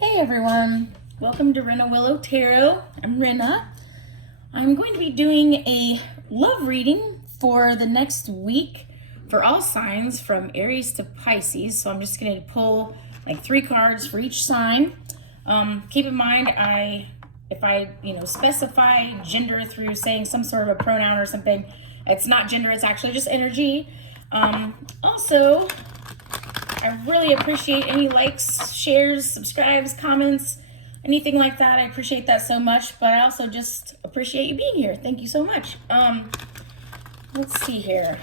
Hey everyone, welcome to Renna Willow Tarot. I'm Renna. I'm going to be doing a love reading for the next week for all signs from Aries to Pisces. So I'm just going to pull like 3 cards for each sign. Keep in mind, if I specify gender through saying some sort of a pronoun or something, it's not gender, it's actually just energy. Also, I really appreciate any likes, shares, subscribes, comments, anything like that. I appreciate that so much, but I also just appreciate you being here. Thank you so much. Let's see here.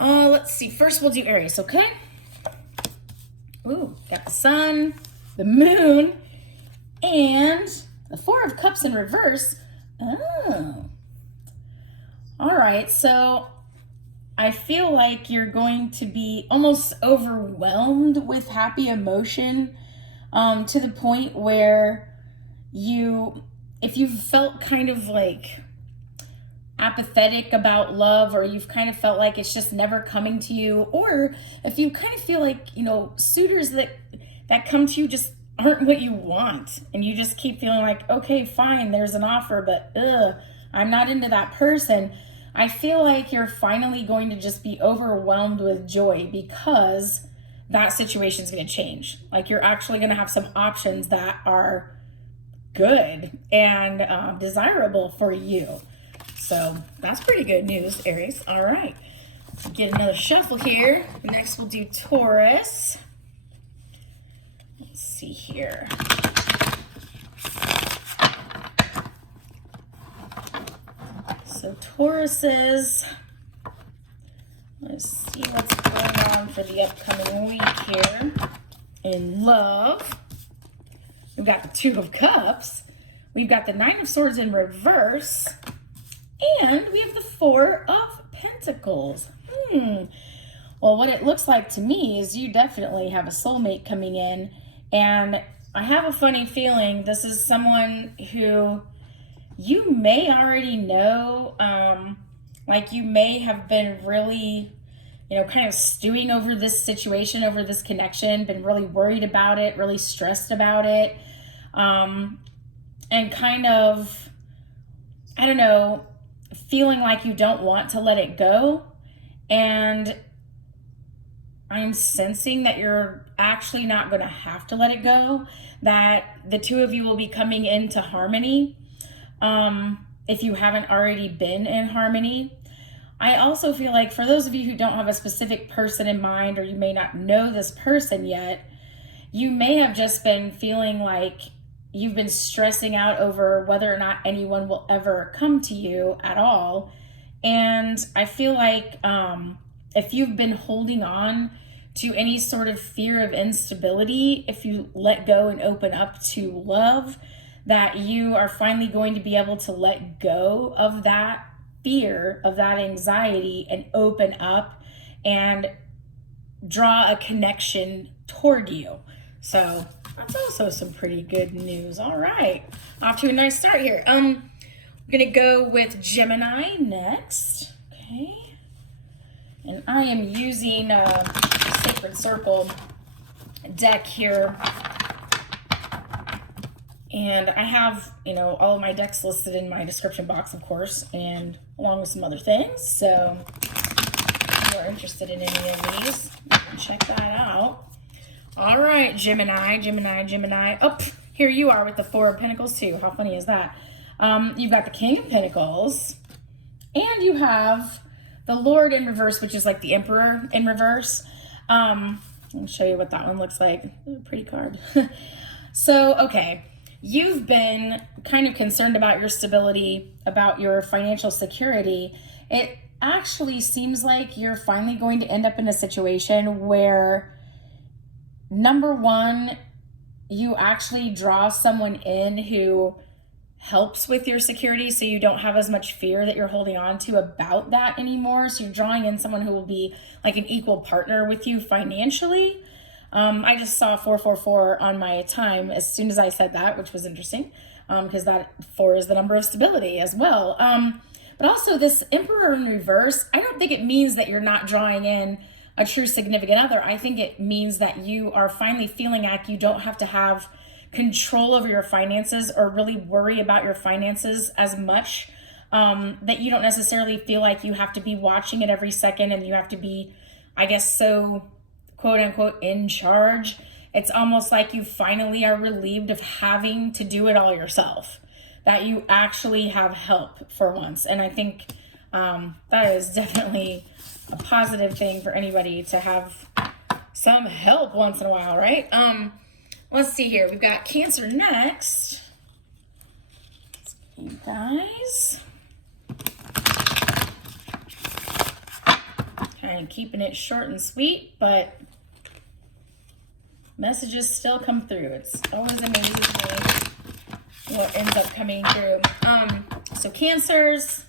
Let's see. First, we'll do Aries, okay? Ooh, got the sun, the moon, and the 4 of Cups in reverse. Oh. All right, so I feel like you're going to be almost overwhelmed with happy emotion to the point where if you've felt kind of like apathetic about love, or you've kind of felt like it's just never coming to you, or if you kind of feel like, suitors that come to you just aren't what you want, and you just keep feeling like, okay, fine, there's an offer, but I'm not into that person. I feel like you're finally going to just be overwhelmed with joy because that situation is going to change. Like, you're actually going to have some options that are good and desirable for you. So that's pretty good news, Aries. All right, get another shuffle here. Next, we'll do Taurus. Let's see here. So Tauruses, let's see what's going on for the upcoming week here. In love, we've got the 2 of Cups, we've got the 9 of Swords in reverse, and we have the 4 of Pentacles. Well, what it looks like to me is you definitely have a soulmate coming in, and I have a funny feeling this is someone who you may already know, like you may have been really, kind of stewing over this situation, over this connection, been really worried about it, really stressed about it, and kind of, I don't know, feeling like you don't want to let it go. And I'm sensing that you're actually not going to have to let it go, that the 2 of you will be coming into harmony. If you haven't already been in harmony. I also feel like for those of you who don't have a specific person in mind, or you may not know this person yet, you may have just been feeling like you've been stressing out over whether or not anyone will ever come to you at all. And I feel like if you've been holding on to any sort of fear of instability, if you let go and open up to love, that you are finally going to be able to let go of that fear, of that anxiety, and open up and draw a connection toward you. So that's also some pretty good news. All right, off to a nice start here. We're gonna go with Gemini next. Okay, and I am using a Sacred Circle deck here. And I have, all of my decks listed in my description box, of course, and along with some other things. So if you are interested in any of these, you can check that out. All right, Gemini. Oh, here you are with the 4 of Pentacles too. How funny is that? You've got the King of Pentacles, and you have the Lord in reverse, which is like the Emperor in reverse. I'll show you what that one looks like. Pretty card. So, okay. You've been kind of concerned about your stability, about your financial security. It actually seems like you're finally going to end up in a situation where, number one, you actually draw someone in who helps with your security, so you don't have as much fear that you're holding on to about that anymore. So you're drawing in someone who will be like an equal partner with you financially. I just saw 444 on my time as soon as I said that, which was interesting, because that 4 is the number of stability as well. But also this Emperor in reverse, I don't think it means that you're not drawing in a true significant other. I think it means that you are finally feeling like you don't have to have control over your finances or really worry about your finances as much, that you don't necessarily feel like you have to be watching it every second and you have to be, I guess, so quote unquote in charge. It's almost like you finally are relieved of having to do it all yourself, that you actually have help for once. And I think that is definitely a positive thing for anybody to have some help once in a while, right? Let's see here. We've got Cancer next. You guys. Kind of keeping it short and sweet, but messages still come through. It's always amazing to me what ends up coming through. So Cancers.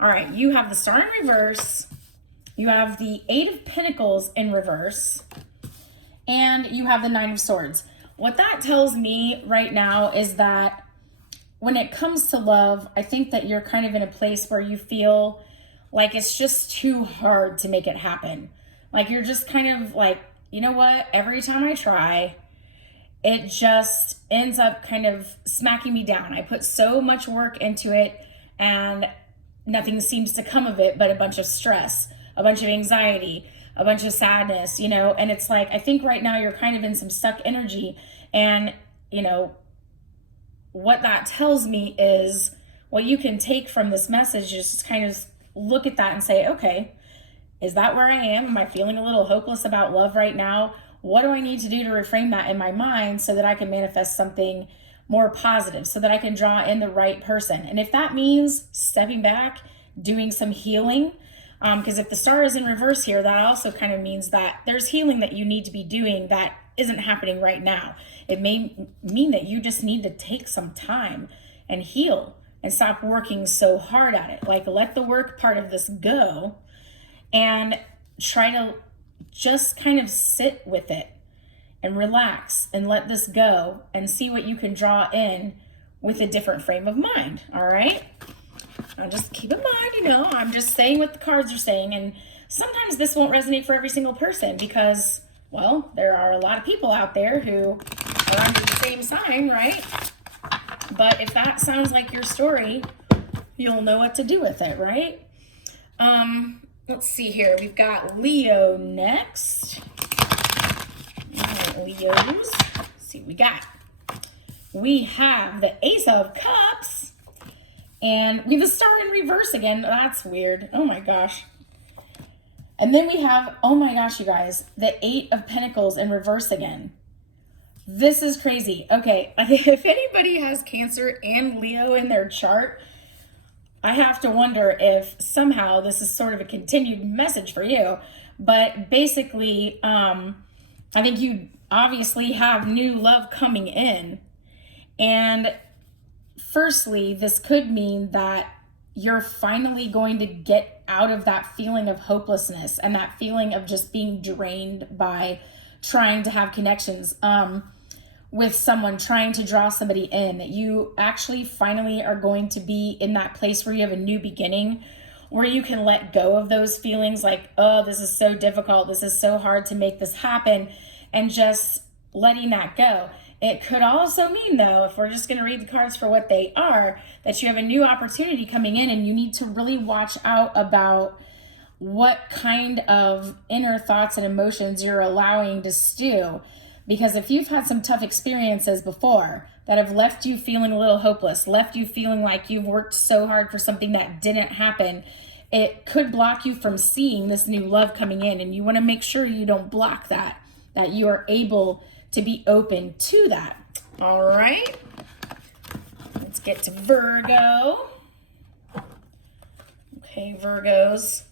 All right, you have the Star in reverse. You have the Eight of Pentacles in reverse. And you have the Nine of Swords. What that tells me right now is that when it comes to love, I think that you're kind of in a place where you feel like it's just too hard to make it happen. Like you're just kind of like, you know what? Every time I try, it just ends up kind of smacking me down. I put so much work into it and nothing seems to come of it but a bunch of stress, a bunch of anxiety, a bunch of sadness, you know, and it's like, I think right now you're kind of in some stuck energy. And, you know, what that tells me is what you can take from this message is just kind of look at that and say, okay, is that where I am? Am I feeling a little hopeless about love right now? What do I need to do to reframe that in my mind so that I can manifest something more positive, so that I can draw in the right person? And if that means stepping back, doing some healing, because if the Star is in reverse here, that also kind of means that there's healing that you need to be doing that isn't happening right now. It may mean that you just need to take some time and heal and stop working so hard at it. Like, let the work part of this go and try to just kind of sit with it and relax and let this go and see what you can draw in with a different frame of mind. All right. Now just keep in mind, you know, I'm just saying what the cards are saying. And sometimes this won't resonate for every single person because, well, there are a lot of people out there who are under the same sign, right? But if that sounds like your story, you'll know what to do with it, right? Let's see here. We've got Leo next. All right, Leos. Let's see what we got. We have the Ace of Cups. And we have the Star in reverse again. That's weird. Oh my gosh. And then we have, oh my gosh, you guys, the Eight of Pentacles in reverse again. This is crazy. Okay, if anybody has Cancer and Leo in their chart, I have to wonder if somehow this is sort of a continued message for you. But basically, I think you obviously have new love coming in. And firstly, this could mean that you're finally going to get out of that feeling of hopelessness and that feeling of just being drained by trying to have connections with someone, trying to draw somebody in. That you actually finally are going to be in that place where you have a new beginning, where you can let go of those feelings like, oh, this is so difficult, this is so hard to make this happen, and just letting that go. It could also mean, though, if we're just going to read the cards for what they are, that you have a new opportunity coming in and you need to really watch out about what kind of inner thoughts and emotions you're allowing to stew. Because if you've had some tough experiences before that have left you feeling a little hopeless, left you feeling like you've worked so hard for something that didn't happen, it could block you from seeing this new love coming in. And you want to make sure you don't block that you are able to be open to that. All right, let's get to Virgo. Okay, Virgos.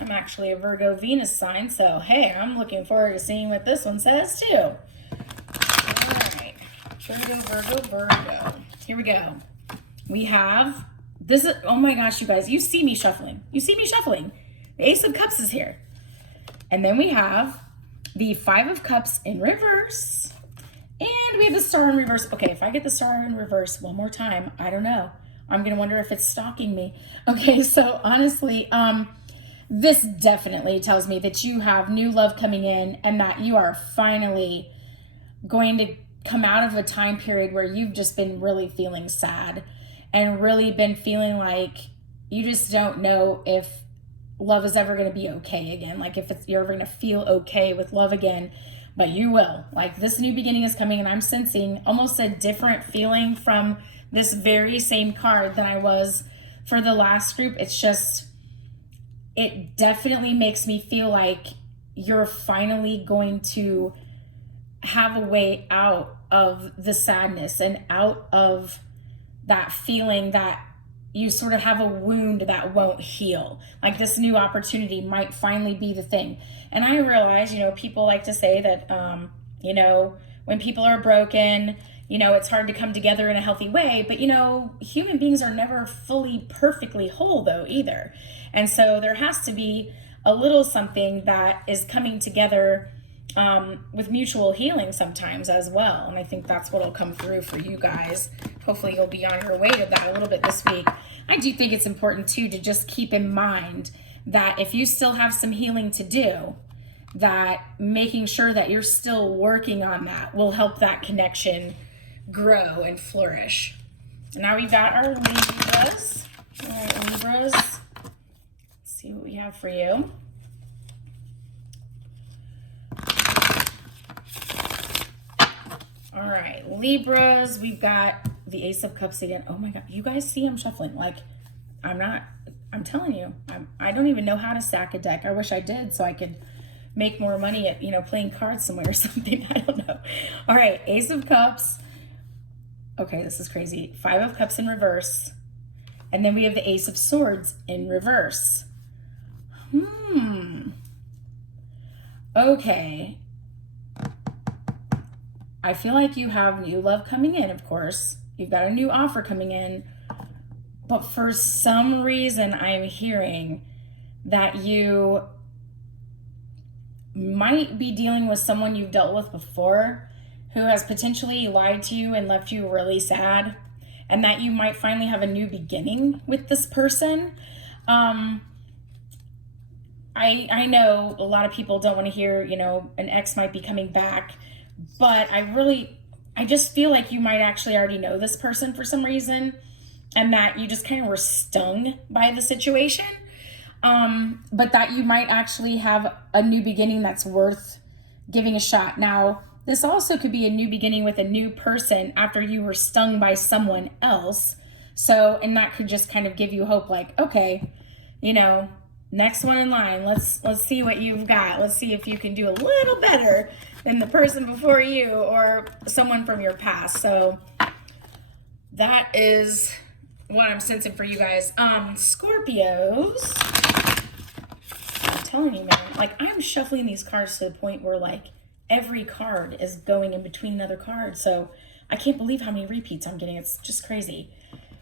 I'm actually a Virgo Venus sign, so hey, I'm looking forward to seeing what this one says too. All right, Virgo. Here we go. We have this. Oh my gosh, you guys, you see me shuffling. The Ace of Cups is here. And then we have the Five of Cups in reverse. And we have the Star in reverse. Okay, if I get the Star in reverse one more time, I don't know. I'm going to wonder if it's stalking me. Okay, so honestly, this definitely tells me that you have new love coming in and that you are finally going to come out of a time period where you've just been really feeling sad and really been feeling like you just don't know if love is ever going to be okay again. Like if you're ever going to feel okay with love again, but you will. Like this new beginning is coming, and I'm sensing almost a different feeling from this very same card than I was for the last group. It's just, it definitely makes me feel like you're finally going to have a way out of the sadness and out of that feeling that you sort of have a wound that won't heal. Like this new opportunity might finally be the thing. And I realize, you know, people like to say that, you know, when people are broken, you know, it's hard to come together in a healthy way. But, you know, human beings are never fully perfectly whole though either. And so there has to be a little something that is coming together with mutual healing sometimes as well. And I think that's what will come through for you guys. Hopefully you'll be on your way to that a little bit this week. I do think it's important too to just keep in mind that if you still have some healing to do, that making sure that you're still working on that will help that connection grow and flourish. Now we've got our Libras. All right, Libras. Let's see what we have for you. All right, Libras, we've got the Ace of Cups again. Oh my God, you guys see I'm shuffling. Like, I'm telling you, I don't even know how to stack a deck. I wish I did so I could make more money at, you know, playing cards somewhere or something. I don't know. All right, Ace of Cups. Okay, this is crazy. Five of Cups in reverse. And then we have the Ace of Swords in reverse. Okay. I feel like you have new love coming in, of course. You've got a new offer coming in. But for some reason, I'm hearing that you might be dealing with someone you've dealt with before who has potentially lied to you and left you really sad, and that you might finally have a new beginning with this person. I know a lot of people don't want to hear, you know, an ex might be coming back, but I just feel like you might actually already know this person for some reason, and that you just kind of were stung by the situation. But that you might actually have a new beginning that's worth giving a shot. Now, this also could be a new beginning with a new person after you were stung by someone else. So, and that could just kind of give you hope, like, okay, you know, next one in line, let's see what you've got. Let's see if you can do a little better than the person before you or someone from your past. So that is what I'm sensing for you guys. Scorpios. I'm telling you, man, like I'm shuffling these cards to the point where like every card is going in between another card. So I can't believe how many repeats I'm getting. It's just crazy.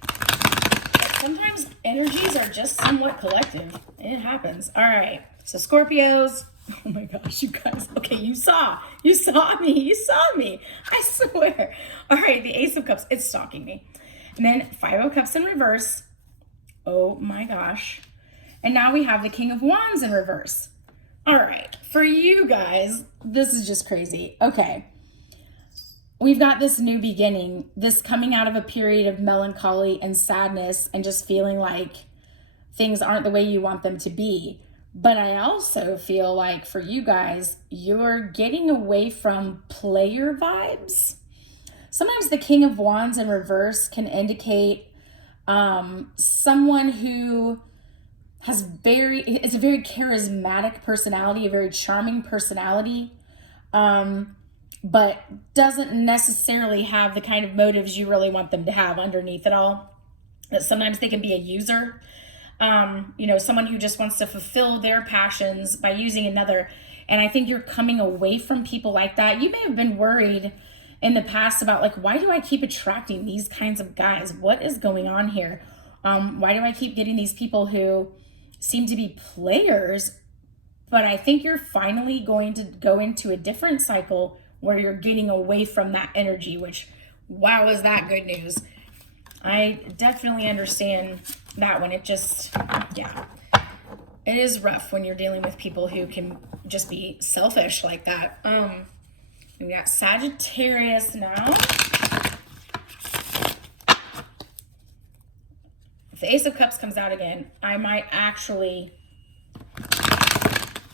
But sometimes energies are just somewhat collective. It happens. All right. So Scorpios. Oh my gosh, you guys. Okay, you saw me. I swear. All right, the Ace of Cups. It's stalking me. And then Five of Cups in reverse. Oh my gosh. And now we have the King of Wands in reverse. All right, for you guys, this is just crazy. Okay, we've got this new beginning, this coming out of a period of melancholy and sadness and just feeling like things aren't the way you want them to be. But I also feel like for you guys, you're getting away from player vibes. Sometimes the King of Wands in reverse can indicate someone who is a very charismatic personality, a very charming personality, but doesn't necessarily have the kind of motives you really want them to have underneath it all. That sometimes they can be a user, you know, someone who just wants to fulfill their passions by using another. And I think you're coming away from people like that. You may have been worried in the past about like, why do I keep attracting these kinds of guys? What is going on here? Why do I keep getting these people who seem to be players? But I think you're finally going to go into a different cycle where you're getting away from that energy, which, wow, is that good news. I definitely understand that one. It just, yeah. It is rough when you're dealing with people who can just be selfish like that. We got Sagittarius now. If the Ace of Cups comes out again, I might actually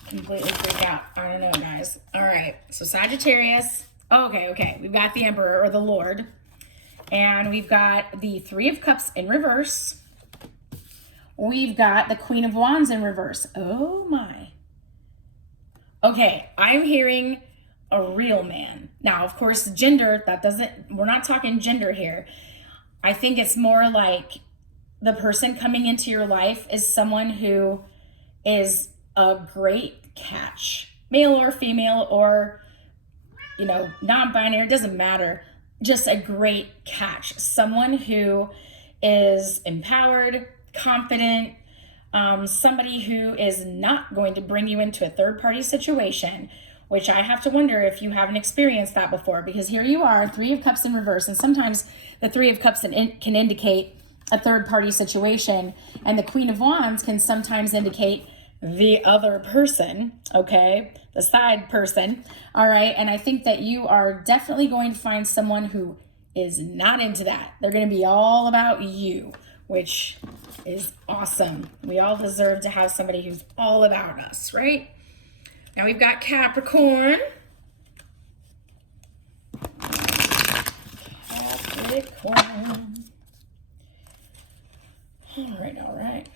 completely freak out. I don't know, guys. All right, so Sagittarius. Okay. We've got the Emperor or the Lord. And we've got the Three of Cups in reverse. We've got the Queen of Wands in reverse. Oh my. Okay, I'm hearing a real man. Now, of course, gender, we're not talking gender here. I think it's more like the person coming into your life is someone who is a great catch. Male or female or, you know, non-binary, it doesn't matter. Just a great catch. Someone who is empowered, confident, somebody who is not going to bring you into a third-party situation, which I have to wonder if you haven't experienced that before, because here you are, Three of Cups in reverse, and sometimes the Three of Cups can indicate a third-party situation, and the Queen of Wands can sometimes indicate the other person, okay, the side person, all right, and I think that you are definitely going to find someone who is not into that. They're going to be all about you, which is awesome. We all deserve to have somebody who's all about us, right? Now we've got Capricorn. Capricorn. All right.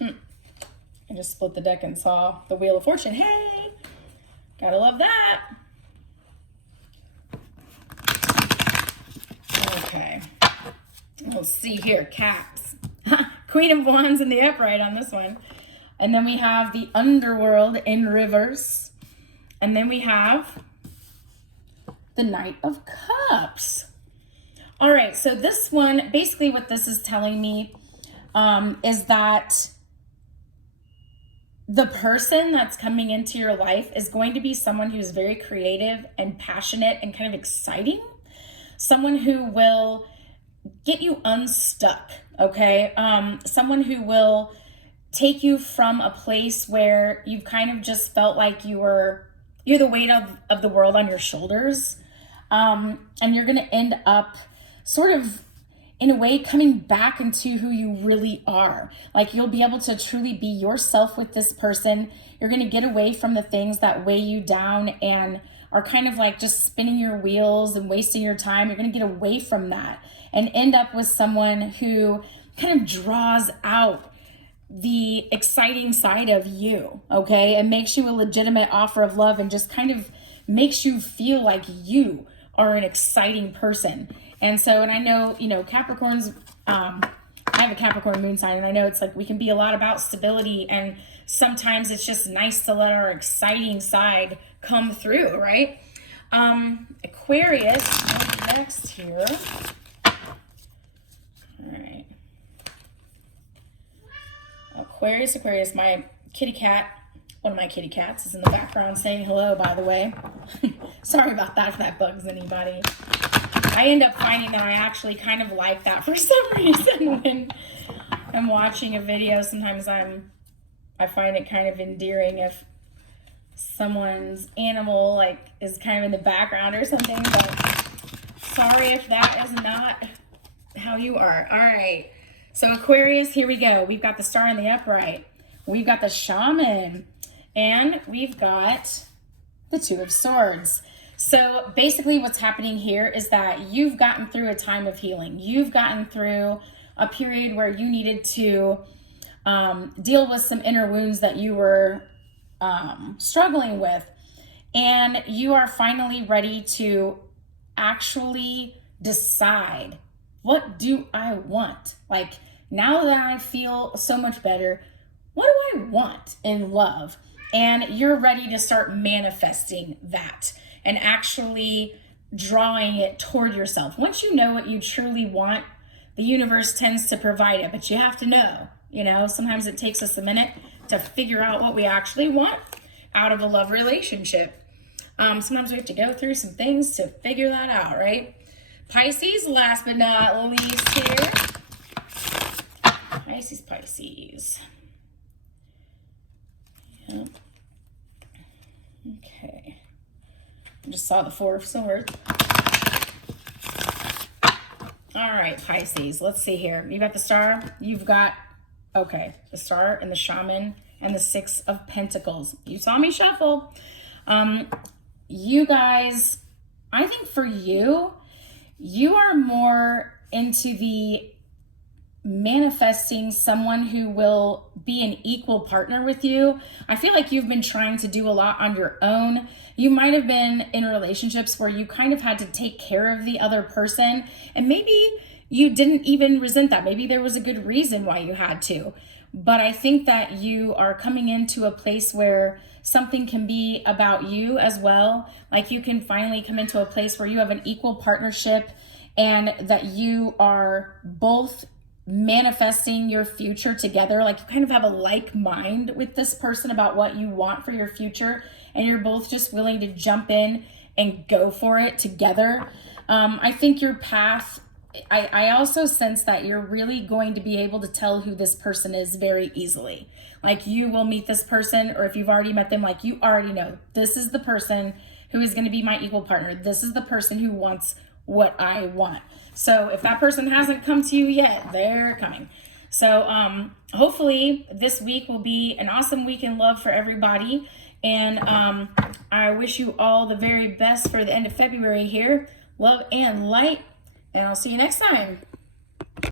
I just split the deck and saw the Wheel of Fortune. Hey, gotta love that. Okay, let's see here, Caps. Queen of Wands in the upright on this one. And then we have the Underworld in reverse. And then we have the Knight of Cups. All right, so this one, basically what this is telling me is that the person that's coming into your life is going to be someone who's very creative and passionate and kind of exciting. Someone who will get you unstuck, okay? Someone who will take you from a place where you've kind of just felt like you're the weight of the world on your shoulders. And you're gonna end up sort of, in a way, coming back into who you really are. Like, you'll be able to truly be yourself with this person. You're going to get away from the things that weigh you down and are kind of like just spinning your wheels and wasting your time. You're going to get away from that and end up with someone who kind of draws out the exciting side of you, okay? And makes you a legitimate offer of love and just kind of makes you feel like you are an exciting person. And so, and I know, you know, Capricorns, I have a Capricorn moon sign, and I know it's like we can be a lot about stability, and sometimes it's just nice to let our exciting side come through, right? Aquarius, next here. All right. Aquarius, my kitty cat, one of my kitty cats is in the background saying hello, by the way. Sorry about that if that bugs anybody. I end up finding that I actually kind of like that for some reason when I'm watching a video. Sometimes I find it kind of endearing if someone's animal like is kind of in the background or something, but sorry if that is not how you are. All right, so Aquarius, here we go. We've got the Star in the upright, we've got the Shaman, and we've got the Two of Swords. So basically what's happening here is that you've gotten through a time of healing. You've gotten through a period where you needed to deal with some inner wounds that you were struggling with. And you are finally ready to actually decide, what do I want? Like, now that I feel so much better, what do I want in love? And you're ready to start manifesting that and actually drawing it toward yourself. Once you know what you truly want, the universe tends to provide it, but you have to know, you know, sometimes it takes us a minute to figure out what we actually want out of a love relationship. Sometimes we have to go through some things to figure that out, right? Pisces, last but not least here. Pisces. Yep. Okay. I just saw the Four of Swords. All right, Pisces. Let's see here. You got the Star. You've got, okay, the Star and the Shaman and the Six of Pentacles. You saw me shuffle. You guys, I think for you, you are more into the manifesting someone who will be an equal partner with you. I feel like you've been trying to do a lot on your own. You might have been in relationships where you kind of had to take care of the other person, and maybe you didn't even resent that. Maybe there was a good reason why you had to. But I think that you are coming into a place where something can be about you as well. Like you can finally come into a place where you have an equal partnership and that you are both manifesting your future together. Like you kind of have a like mind with this person about what you want for your future, and you're both just willing to jump in and go for it together. I think your path, I also sense that you're really going to be able to tell who this person is very easily. Like you will meet this person, or if you've already met them, like you already know this is the person who is going to be my equal partner. This is the person who wants what I want. So if that person hasn't come to you yet, they're coming. So hopefully this week will be an awesome week in love for everybody. And I wish you all the very best for the end of February here. Love and light. And I'll see you next time.